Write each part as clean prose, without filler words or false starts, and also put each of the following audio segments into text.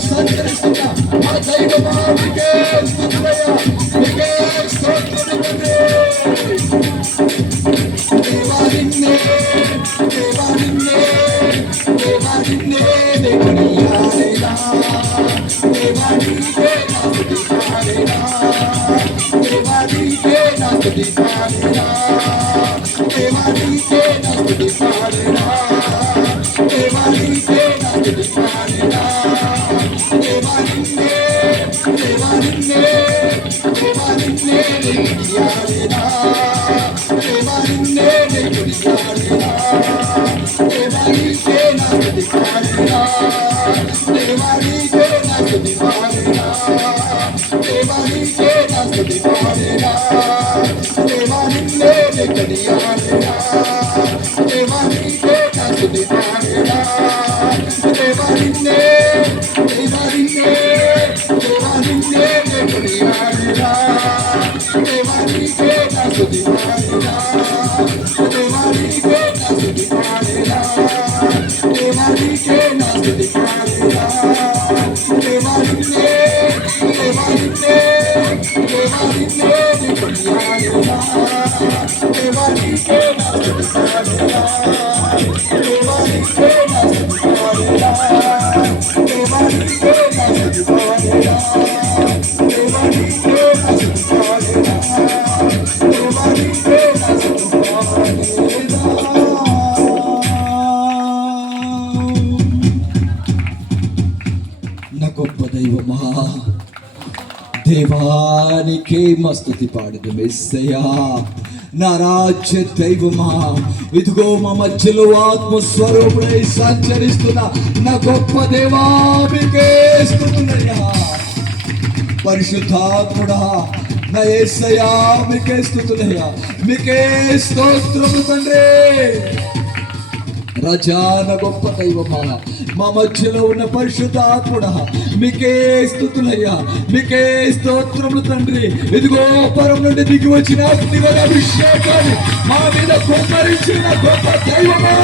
సంచరిస్తున్నా ఆ దైవమానికే స్తుతులయ్యా, నీకే స్తోత్రం దేవా నిన్నే దేవా నిన్నే దేవా నిన్నే కొనియాడేనా దేవా నీకే నా స్తుతి పాడేనా దేవా నీకే నా స్తుతి పాడేనా దేవా నీకే నా స్తుతి పాడేనా దేవా నీకే నా స్తుతి పాడేనా దేవా నిన్నే దేవా నిన్నే దేవా నిన్నే కొనియాడేనా దేవా నిన్నే కొనియాడేనా దేవా నీకే నా స్తుతి పాడేనా దేవా నీకే నా స్తుతి పాడేనా దేవా నీకే నా స్తుతి పాడేనా దేవా నిన్నే కొనియాడేనా దేవా నీకే నా స్తుతి పాడేనా దేవా నిన్నే దేవా నిన్నే దేవా నిన్నే కొనియాడేనా దేవా నీకే నా స్తుతి పాడేనా దేవా నీకే నా స్తుతి పాడేనా దేవా నీకే నా స్తుతి పాడేనా దేవా నిన్నే దేవా నిన్నే దేవా నిన్నే కొనియాడేనా దేవా నీకే నా స్తుతి పాడేనా దేవా నీకే నా స్తుతి పాడేనా దేవా నీకే నా స్తుతి పాడేనా దేవా నీకే నా స్తుతి పాడేనా దేవా నీకే నా స్తుతి పాడేనా. నా గొప్ప దైవమా, దేవానికే మస్తుతి పాడదు మెస్సయ్యా, నా రాజ్య దైవమా, ఇదిగో మా మధ్యలో ఆత్మస్వరూపుడై సంచరిస్తున్న నా గొప్ప దేవా మీకే స్తుతులయ్యా. పరిశుద్ధాత్ముడా నా యేసయ్యా మీకే స్తుతులయ్యా, మీకే స్తోత్రము తండ్రి. రాజా నా గొప్ప దైవమా, మా మధ్యలో ఉన్న పరిశుద్ధాత్ముడా మీకే స్తుతులయ్యా, మీకే స్తోత్రములు తండ్రి. ఇదిగో పరం నుండి దిగి వచ్చిన అగ్నివల అభిషేకాన్ని మా మీద కుమ్మరించిన గొప్ప దైవమా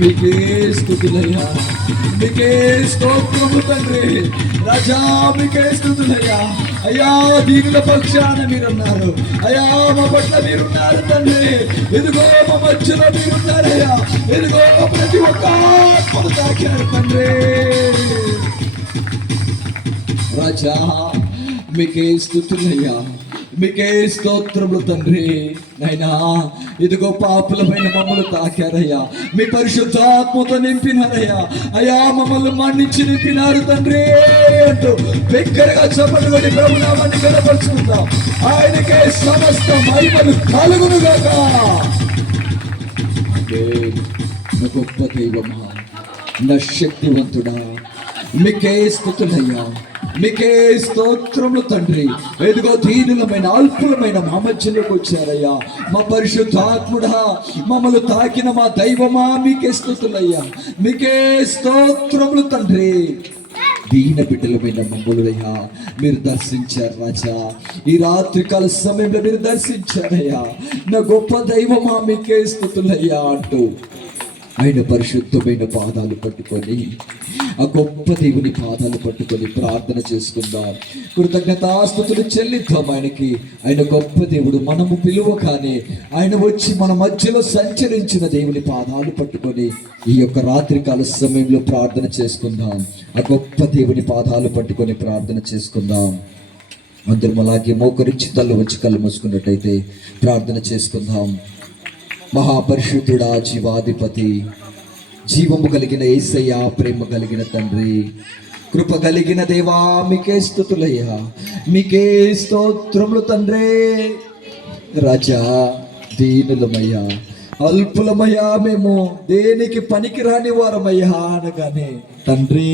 మీకే స్తుతులయ్యా, మీకే స్తోత్రము తండ్రి. రాజా మీకే స్తుతులయ్యా. అయ్యా దీనుల పక్షాన మీరున్నారు, అయ్యా మా పట్ల మీరున్నారు తండ్రి. ఇదిగో మా మధ్యలో మీరున్నారయ్యా, ఇదిగో ప్రతి ఒక్క ఆత్మను తాకారు తండ్రి. రాజా మీకే స్తుతులయ్యా, మీకే స్తోత్రములు తండ్రి. నైనా ఇదిగో పాపులమైన మమ్మల్ని తాకారయ్యా, మీ పరిశుద్ధాత్మతో నింపినారయ్యా, అయ్యా మమ్మల్ని మన్నించి నింపినారు తండ్రి అంటూ బిగ్గరగా చప్పట్లు కొట్టి ప్రభునామాన్ని కనపరుచుకుందాం. ఆయనకే సమస్త మహిమలు కలుగునుగాక. నా గొప్ప దైవమా, నా శక్తివంతుడా మీకే స్తుతులయ్యా, మీకే స్తోత్రములు తండ్రి. ఎదుగో దీనులమైన అల్పులమైన మా మధ్యలోకి వచ్చారయ్యా. మా పరిశుద్ధాత్ముడా మమ్మల్ని తాకిన మా దైవమా మీకే స్తుతులయ్యా, మీకే స్తోత్రములు తండ్రి. దీన బిడ్డలమైన మమ్మల్నయ్యా మీరు దర్శించారు రాజా. ఈ రాత్రికాల సమయంలో మీరు దర్శించారయ్యా. నా గొప్ప దైవమా మీకే స్తుతులయ్యా అంటూ ఆయన పరిశుద్ధమైన పాదాలు పట్టుకొని, ఆ గొప్ప దేవుని పాదాలు పట్టుకొని ప్రార్థన చేసుకుందాం. కృతజ్ఞతాస్తుతులు చెల్లిద్దాం ఆయనకి. ఆయన గొప్ప దేవుడు. మనము పిలువగానే ఆయన వచ్చి మన మధ్యలో సంచరించిన దేవుని పాదాలు పట్టుకొని ఈ యొక్క రాత్రికాల సమయంలో ప్రార్థన చేసుకుందాం. ఆ గొప్ప దేవుని పాదాలు పట్టుకొని ప్రార్థన చేసుకుందాం. అందరం అలాగే మోకరించి తల్లు వచ్చి కళ్ళు మూసుకున్నట్టయితే ప్రార్థన చేసుకుందాం. మహాపరిశుద్ధుడా, జీవాధిపతి, జీవము కలిగిన యేసయ్య, ప్రేమ కలిగిన తండ్రి, కృప కలిగిన దేవా, మీకే స్తుతులయ్యా, మీకే స్తోత్రములు తండ్రి. రాజా, దీనులమయ్యా, అల్పులమయ్యా, మేము దేనికి పనికి రాని వారమయ్యా అనగానే తండ్రి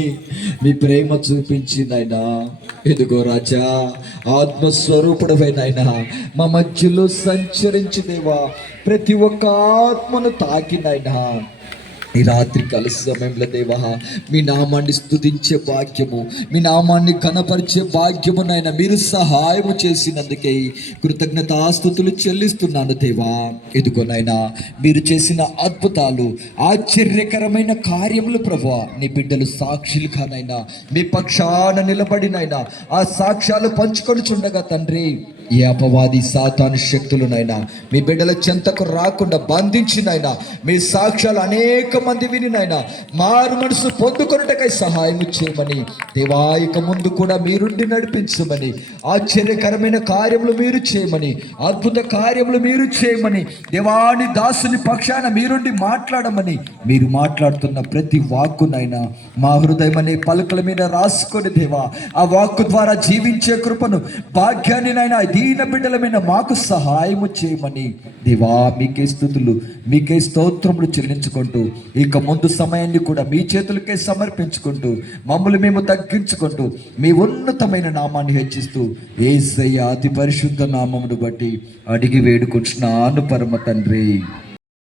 మీ ప్రేమ చూపించిందైనా, ఎదుగో రాజా, ఆత్మస్వరూపుడమైనా మా మధ్యలో సంచరించి దేవా, ప్రతి ఒక్క ఆత్మను తాకినైనా ఈ రాత్రి కలిసి సమయంలో దేవా, మీ నామాన్ని స్తుతించే భాగ్యము, మీ నామాన్ని ఘనపరిచే భాగ్యము నాయన మీరు సహాయము చేసినందుకే కృతజ్ఞతాస్తుతులు చెల్లిస్తున్నాను దేవా. ఎదుగునైనా మీరు చేసిన అద్భుతాలు, ఆశ్చర్యకరమైన కార్యములు ప్రభువా, నీ బిడ్డలు సాక్షులుగానైనా మీ పక్షాన నిలబడినైనా ఆ సాక్ష్యాలు పంచుకొని చుండగా తండ్రి, ఈ అపవాది సాతాను శక్తులనైనా మీ బిడ్డల చెంతకు రాకుండా బంధించినైనా మీ సాక్ష్యాలు అనేక మంది వినినైనా మారు మనసు పొందుకొనుటకై సహాయం చేయమని దేవా, ఇక ముందు కూడా మీరుండి నడిపించమని, ఆశ్చర్యకరమైన కార్యములు మీరు చేయమని, అద్భుత కార్యములు మీరు చేయమని దేవాని దాసుని పక్షాన మీరుండి మాట్లాడమని, మీరు మాట్లాడుతున్న ప్రతి వాక్కునైనా మా హృదయం అనే పలుకల మీద రాసుకొని దేవా, ఆ వాక్కు ద్వారా జీవించే కృపను, భాగ్యాన్ని నైనా దీన బిడ్డలమైన మాకు సహాయము చేయమని దేవా, మీకే స్తుతులు, మీకే స్తోత్రములు చెల్లించుకుంటూ ఇక ముందు సమయాన్ని కూడా మీ చేతులకే సమర్పించుకుంటూ మమ్మల్ని మేము తగ్గించుకుంటూ మీ ఉన్నతమైన నామాన్ని హెచ్చిస్తూ యేసయ్య అతి పరిశుద్ధ నామమును బట్టి అడిగి వేడుకుంటున్నాను పరమ తండ్రి.